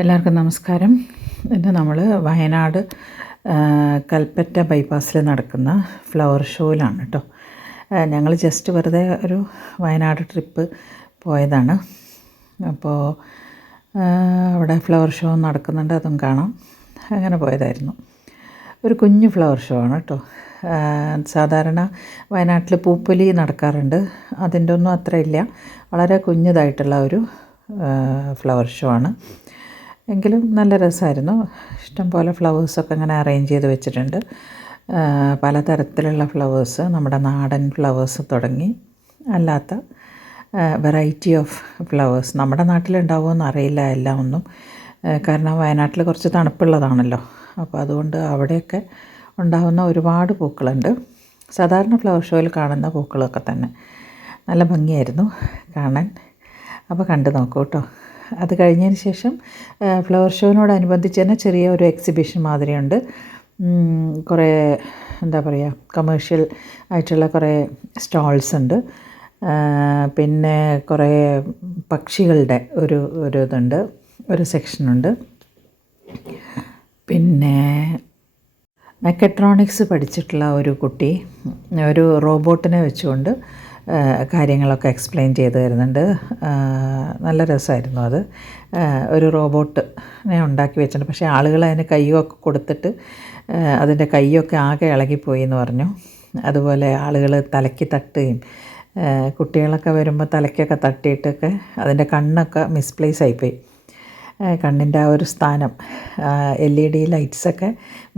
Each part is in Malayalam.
എല്ലാവർക്കും നമസ്കാരം. ഇന്ന് നമ്മൾ വയനാട് കൽപ്പറ്റ ബൈപ്പാസിൽ നടക്കുന്ന ഫ്ലവർ ഷോയിലാണ് കേട്ടോ. ഞങ്ങൾ ജസ്റ്റ് വെറുതെ ഒരു വയനാട് ട്രിപ്പ് പോയതാണ്. അപ്പോൾ അവിടെ ഫ്ലവർ ഷോ നടക്കുന്നുണ്ട്, അതും കാണാം. അങ്ങനെ പോയതായിരുന്നു. ഒരു കുഞ്ഞു ഫ്ലവർ ഷോ ആണ് കേട്ടോ. സാധാരണ വയനാട്ടിൽ പൂപ്പൊലി നടക്കാറുണ്ട്, അതിൻ്റെ ഒന്നും അത്ര ഇല്ല. വളരെ കുഞ്ഞതായിട്ടുള്ള ഒരു ഫ്ലവർ ഷോ ആണ്. എങ്കിലും നല്ല രസമായിരുന്നു. ഇഷ്ടംപോലെ ഫ്ലവേഴ്സൊക്കെ ഇങ്ങനെ അറേഞ്ച് ചെയ്ത് വെച്ചിട്ടുണ്ട്. പലതരത്തിലുള്ള ഫ്ലവേഴ്സ്, നമ്മുടെ നാടൻ ഫ്ലവേഴ്സ് തുടങ്ങി അല്ലാത്ത വെറൈറ്റി ഓഫ് ഫ്ലവേഴ്സ്. നമ്മുടെ നാട്ടിലുണ്ടാവുമെന്ന് അറിയില്ല എല്ലാം ഒന്നും, കാരണം വയനാട്ടിൽ കുറച്ച് തണുപ്പുള്ളതാണല്ലോ. അപ്പോൾ അതുകൊണ്ട് അവിടെയൊക്കെ ഉണ്ടാകുന്ന ഒരുപാട് പൂക്കളുണ്ട്. സാധാരണ ഫ്ലവർ ഷോയിൽ കാണുന്ന പൂക്കളൊക്കെ തന്നെ നല്ല ഭംഗിയായിരുന്നു കാണാൻ. അപ്പോൾ കണ്ടു നോക്കൂ കേട്ടോ. അത് കഴിഞ്ഞതിന് ശേഷം ഫ്ലവർ ഷോനോടനുബന്ധിച്ച് തന്നെ ചെറിയ ഒരു എക്സിബിഷൻ മാതിരിയുണ്ട്. കുറേ എന്താ പറയുക, കമേഴ്ഷ്യൽ ആയിട്ടുള്ള കുറേ സ്റ്റോൾസ് ഉണ്ട്. പിന്നെ കുറേ പക്ഷികളുടെ ഒരു ഇതുണ്ട്, ഒരു സെക്ഷനുണ്ട്. പിന്നെ മെക്കട്രോണിക്സ് പഠിച്ചിട്ടുള്ള ഒരു കുട്ടി ഒരു റോബോട്ടിനെ വെച്ചുകൊണ്ട് കാര്യങ്ങളൊക്കെ എക്സ്പ്ലെയിൻ ചെയ്ത് തരുന്നുണ്ട്. നല്ല രസമായിരുന്നു അത്. ഒരു റോബോട്ടിനെ ഉണ്ടാക്കി വെച്ചിട്ടുണ്ട്. പക്ഷേ ആളുകൾ അതിന് കയ്യൊക്കെ കൊടുത്തിട്ട് അതിൻ്റെ കയ്യൊക്കെ ആകെ ഇളകിപ്പോയി എന്ന് പറഞ്ഞു. അതുപോലെ ആളുകൾ തലയ്ക്ക് തട്ടുകയും, കുട്ടികളൊക്കെ വരുമ്പോൾ തലയ്ക്കൊക്കെ തട്ടിയിട്ടൊക്കെ അതിൻ്റെ കണ്ണൊക്കെ മിസ്പ്ലേസ് ആയിപ്പോയി. കണ്ണിൻ്റെ ആ ഒരു സ്ഥാനം LED ലൈറ്റ്സൊക്കെ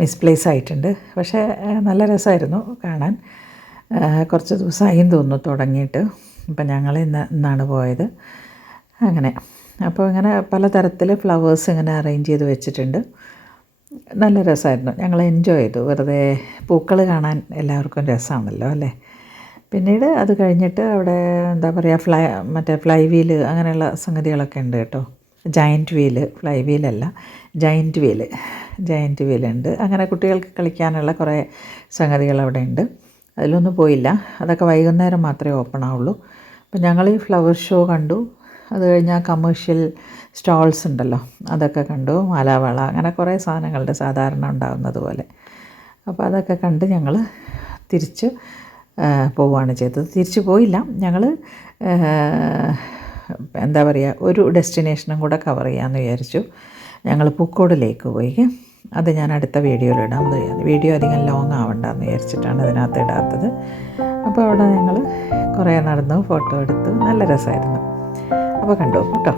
മിസ്പ്ലേസ് ആയിട്ടുണ്ട്. പക്ഷേ നല്ല രസമായിരുന്നു കാണാൻ. കുറച്ച് ദിവസമായും തോന്നുന്നു തുടങ്ങിയിട്ട്. ഇപ്പം ഞങ്ങൾ ഇന്നാണ് പോയത്. അങ്ങനെ അപ്പോൾ ഇങ്ങനെ പലതരത്തിൽ ഫ്ലവേഴ്സ് ഇങ്ങനെ അറേഞ്ച് ചെയ്ത് വെച്ചിട്ടുണ്ട്. നല്ല രസമായിരുന്നു. ഞങ്ങൾ എൻജോയ് ചെയ്തു. വെറുതെ പൂക്കൾ കാണാൻ എല്ലാവർക്കും രസമാണല്ലോ അല്ലേ. പിന്നീട് അത് കഴിഞ്ഞിട്ട് അവിടെ എന്താ പറയുക, മറ്റേ ഫ്ലൈ വീല് അങ്ങനെയുള്ള സംഗതികളൊക്കെ ഉണ്ട് കേട്ടോ. ജയൻറ്റ് വീല്, ഫ്ലൈ വീലല്ല, ജയൻറ്റ് വീലുണ്ട്. അങ്ങനെ കുട്ടികൾക്ക് കളിക്കാനുള്ള കുറേ സംഗതികൾ അവിടെ ഉണ്ട്. അതിലൊന്നും പോയില്ല, അതൊക്കെ വൈകുന്നേരം മാത്രമേ ഓപ്പൺ ആവുള്ളൂ. അപ്പോൾ ഞങ്ങൾ ഈ ഫ്ലവർ ഷോ കണ്ടു. അത് കഴിഞ്ഞാൽ കമേഴ്ഷ്യൽ സ്റ്റോൾസ് ഉണ്ടല്ലോ, അതൊക്കെ കണ്ടു. മാലാവള, അങ്ങനെ കുറേ സാധനങ്ങളുടെ സാധാരണ ഉണ്ടാകുന്നത് പോലെ. അപ്പോൾ അതൊക്കെ കണ്ട് ഞങ്ങൾ തിരിച്ച് പോവുകയാണ് ചെയ്തത്. തിരിച്ച് പോയില്ല, ഞങ്ങൾ എന്താ പറയുക, ഒരു ഡെസ്റ്റിനേഷനും കൂടെ കവർ ചെയ്യാമെന്ന് വിചാരിച്ചു. ഞങ്ങൾ പൂക്കോട് ലേക്ക് പോയി. അത് ഞാൻ അടുത്ത വീഡിയോയിൽ ഇടാൻ കഴിയാം. വീഡിയോ അധികം ലോങ് ആവണ്ടെന്ന് വിചാരിച്ചിട്ടാണ് ഇതിനകത്ത് ഇടാത്തത്. അപ്പോൾ അവിടെ ഞങ്ങൾ കുറേ നടന്നു, ഫോട്ടോ എടുത്തു. നല്ല രസമായിരുന്നു. അപ്പോൾ കണ്ടു കേട്ടോ.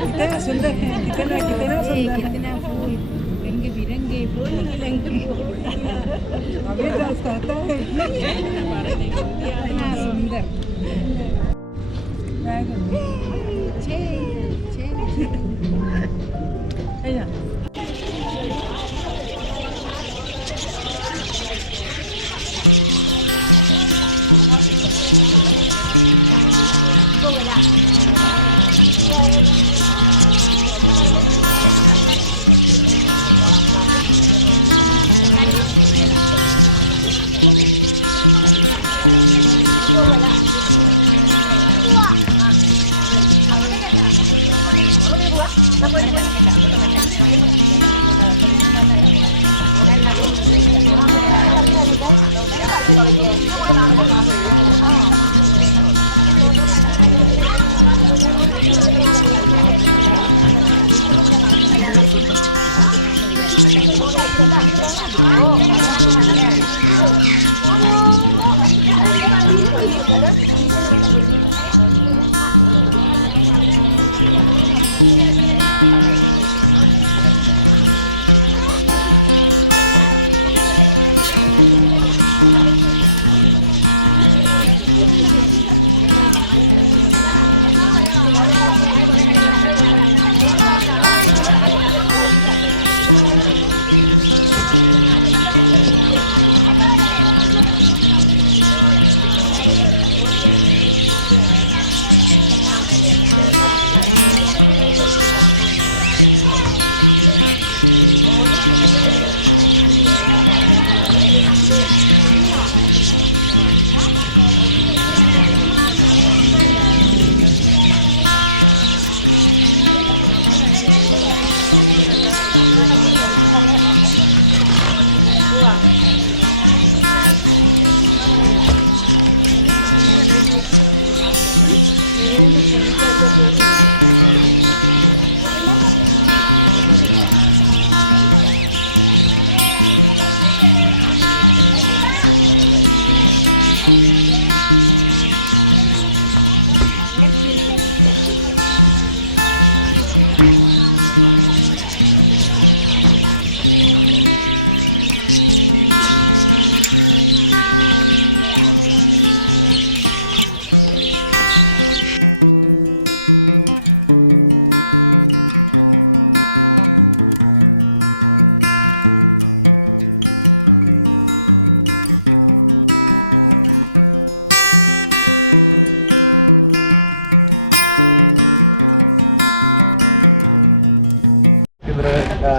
कितना सुंदर है, कितना सुंदर, कितना फूल रंग बिरंगे फूल अभी तो कहता है कितना सुंदर।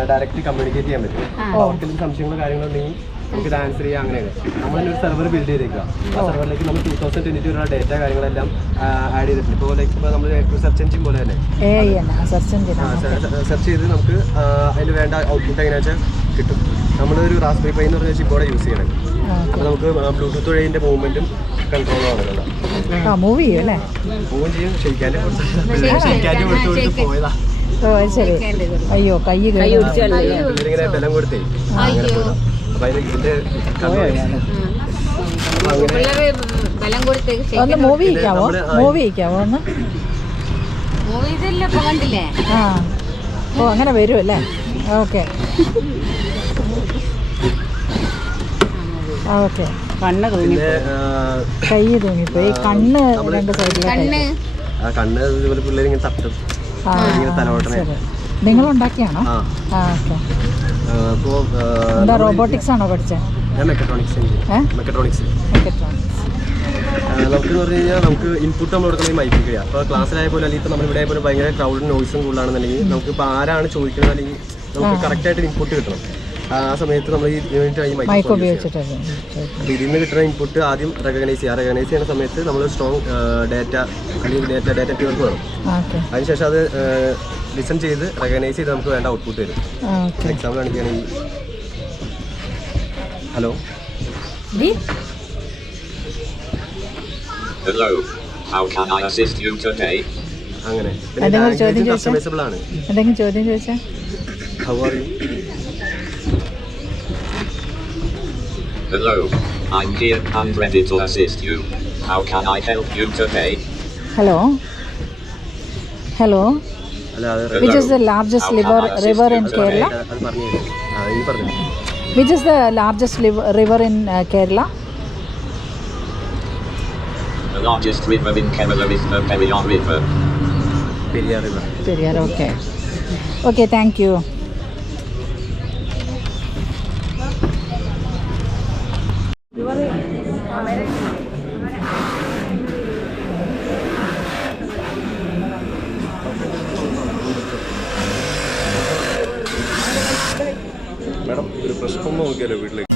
ഡയറക്റ്റ് കമ്മ്യൂണിക്കേറ്റ് ചെയ്യാൻ പറ്റും. അവർക്ക് സംശയങ്ങളോ കാര്യങ്ങളുണ്ടെങ്കിൽ നമുക്ക് ഇത് ആൻസർ ചെയ്യാം. അങ്ങനെയാണ് നമ്മൾ തന്നെ ഒരു സെർവർ ബിൽഡ് ചെയ്തേക്കുക. ആ സെർവറിലേക്ക് നമ്മൾ 2022 ഡേറ്റ കാര്യങ്ങളെല്ലാം ആഡ് ചെയ്തിട്ടുണ്ട്. ഇപ്പോൾ ലൈക്ക് ഇപ്പോൾ നമ്മൾ സെർച്ച് എഞ്ചിൻ പോലെ തന്നെ സെർച്ച് ചെയ്ത് നമുക്ക് അതിന് വേണ്ട ഔട്ട്പുട്ട് എങ്ങനെയാ വെച്ചാൽ കിട്ടും. നമ്മളൊരു റാസ്ബെറി പൈ എന്ന് പറഞ്ഞ ചിപ്പോടെ യൂസ് ചെയ്യണം. അപ്പോൾ നമുക്ക് ബ്ലൂടൂത്ത് വഴിൻ്റെ മൂവ്മെൻറ്റും കൺട്രോളും ആണല്ലോ. മൂവ് ചെയ്യും. ഷെയ്ക്കാൻ്റെ കൊടുത്ത് പോയതാ. ശരി. അയ്യോ ഇങ്ങനെ ബലം കൊടുത്തേ ഒന്ന് മൂവി ചെയ്യിക്കാവോ ഒന്ന്? ആ ഓ അങ്ങനെ വരുമല്ലേ? Okay okay. കണ്ണ് തൂങ്ങി, കൈ തൂങ്ങിപ്പോയി. കണ്ണ് രണ്ട് സൈഡിലെ കണ്ണ് ഇതുപോലെ പിള്ളേരിങ്ങനെ തട്ടും. നിങ്ങൾ ഉണ്ടാക്കിയാണോ? എന്താ റോബോട്ടിക്സ് ആണോ പഠിച്ചത്? മെക്കട്രോണിക്സ്. നമുക്ക് പറഞ്ഞു കഴിഞ്ഞാൽ നമുക്ക് ഇൻപുട്ട് നമ്മൾ കൊടുക്കുന്ന മൈക്കിൽ കഴിയാം. അപ്പോൾ ക്ലാസ്സിലായ പോലെ അല്ലെങ്കിൽ ഇപ്പോൾ നമ്മളിവിടെ പോലെ ഭയങ്കര ക്രൗഡും നോയ്സും കൂടുതലാണെന്നുണ്ടെങ്കിൽ നമുക്ക് ഇപ്പോൾ ആരാണ് ചോദിക്കുന്നത് അല്ലെങ്കിൽ നമുക്ക് കറക്റ്റായിട്ട് ഇൻപുട്ട് കിട്ടണം. ആ സമയത്ത് നമ്മൾ ഈ യൂണിറ്റ് മൈക്ക് ഉപയോഗിച്ചിട്ടുണ്ട്. അപ്പോൾ ഇതിൽ നിന്ന് കിട്ടുന്ന ഇൻപുട്ട് ആദ്യം റെക്കഗ്നൈസ് ചെയ്യുന്ന സമയത്ത് നമ്മൾ സ്ട്രോങ് ഡാറ്റ അല്ലെങ്കിൽ ഡാറ്റ പ്യൂർക്ക് വേണം. അതിനുശേഷം അത് ലിസൺ ചെയ്ത് റെക്കഗ്നൈസ് ചെയ്ത് നമുക്ക് വേണ്ട ഔട്ട്പുട്ട് വരും. എക്സാമ്പിൾ കാണിക്കുകയാണെങ്കിൽ hello Hello, how can I assist you today? അങ്ങനെ. പിന്നെ കസ്റ്റമൈസബിൾ ആണ്. എന്തെങ്കിലും ചോദ്യം ചോദിച്ചാൽ how are you? Hello, I'm here and ready to assist you. How can I help you today? Hello. Which is the largest river in Kerala? Which is the largest river in Kerala? The largest river in Kerala is the Periyar River. Periyar river. Periyar. Okay okay, thank you. Madam ഒരു പ്രശ്നം നോക്കിയാലോ വീട്ടിലേക്ക്?